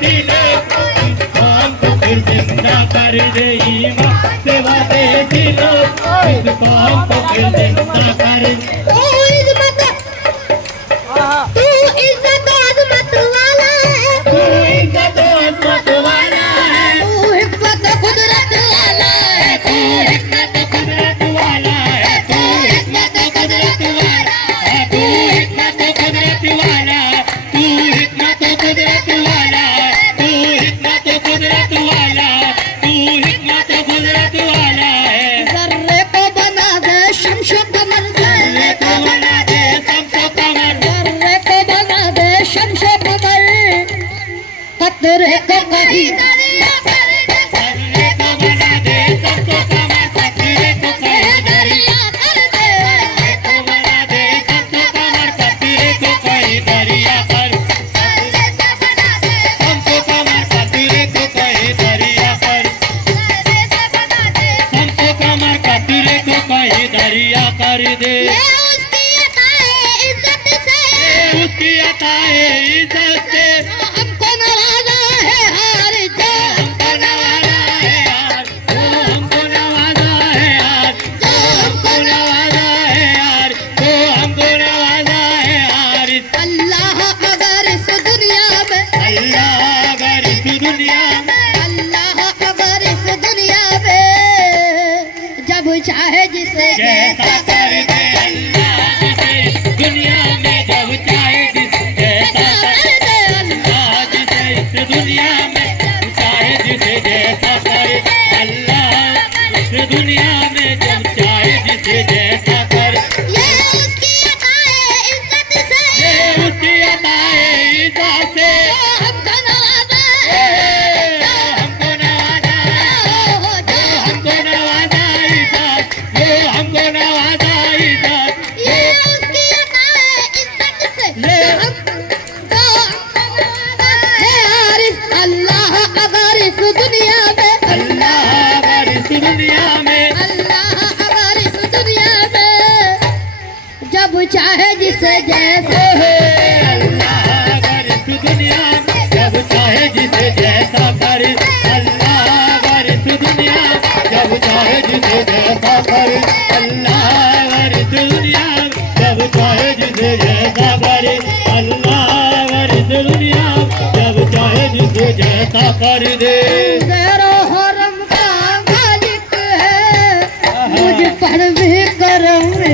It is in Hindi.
सीने हमको फिर जिंदा कर दे ईमान से वादे सीने इसको हमको फिर जिंदा कर दे। तू इज्जत अजमत वाला है, तू इज्जत अजमत वाला है, तू हिकमत कुदरत वाला है, तू हिकमत कुदरत वाला है, तू हिकमत कुदरत वाला है, तू हिकमत कुदरत वाला, तू हिकमत कुदरत वाला, तू हिकमत कुदरत वाला, तू हिकमत कुदरत वाला है। जर्रे को बना दे शमशो कमर, जर्रे को बना दे शमशो कमर, जर्रे को बना दे शमशो कमर, कतरे को कहीं दरिया कर दे, जर्रे को बना दे शमशो कमर, कतरे को कहीं दरिया कर दे, को बना दे शमशो कमर, कतरे को कहीं दरिया कर, जर्रे से बना दे, शमशो कमर, कतरे को कहीं दरिया कर, जर्रे से बना दे। शमशो कमर, कतरे को कहीं दरिया कर दे। ये उसकी अताए इज्जत से, उसकी अताए इज्जत से हमको नवाजा है हार जो, हमको नवाजा है यार, वो हमको नवाजा है यार, वो हमको नवाजा है यार, वो हमको नवाजा है यार। अल्लाह अगर इस दुनिया में, अल्लाह अगर इस दुनिया में, अल्लाह अगर इस दुनिया में जब चाहे जिसे जैसा कर दे अल्लाह जिसे दुनिया में जब चाहे जैसा कर दे अल्लाह जिसे इस दुनिया में चाहे जिसे जैसा करे अल्लाह इस दुनिया में जब चाहे जिसे जैसा करे। ये उसकी अताए इज्जत से, ये उसकी अताए इज्जत से हमको नवाजा है, हमको नवाजा जो हमको नवाजा इज्जत, वो हमको नवाजा इज्जत, ये उसकी अताए इज्जत से ले हमको नवाजा है यार। अल्लाह अगर इस दुनिया में, अल्लाह अगर इस दुनिया में, अल्लाह अगर इस दुनिया में जब चाहे जिसे जैसे, अल्लाह अगर इस दुनिया में जब चाहे जिसे जैसा करे अल्लाह अगर इस दुनिया में जब चाहे जिसे जैसा करे अल्लाह अगर इस दुनिया में जब चाहे जिसे जैसा करे अल्लाह अगर इस दुनिया में जब चाहे जिसे जैसा कर दे।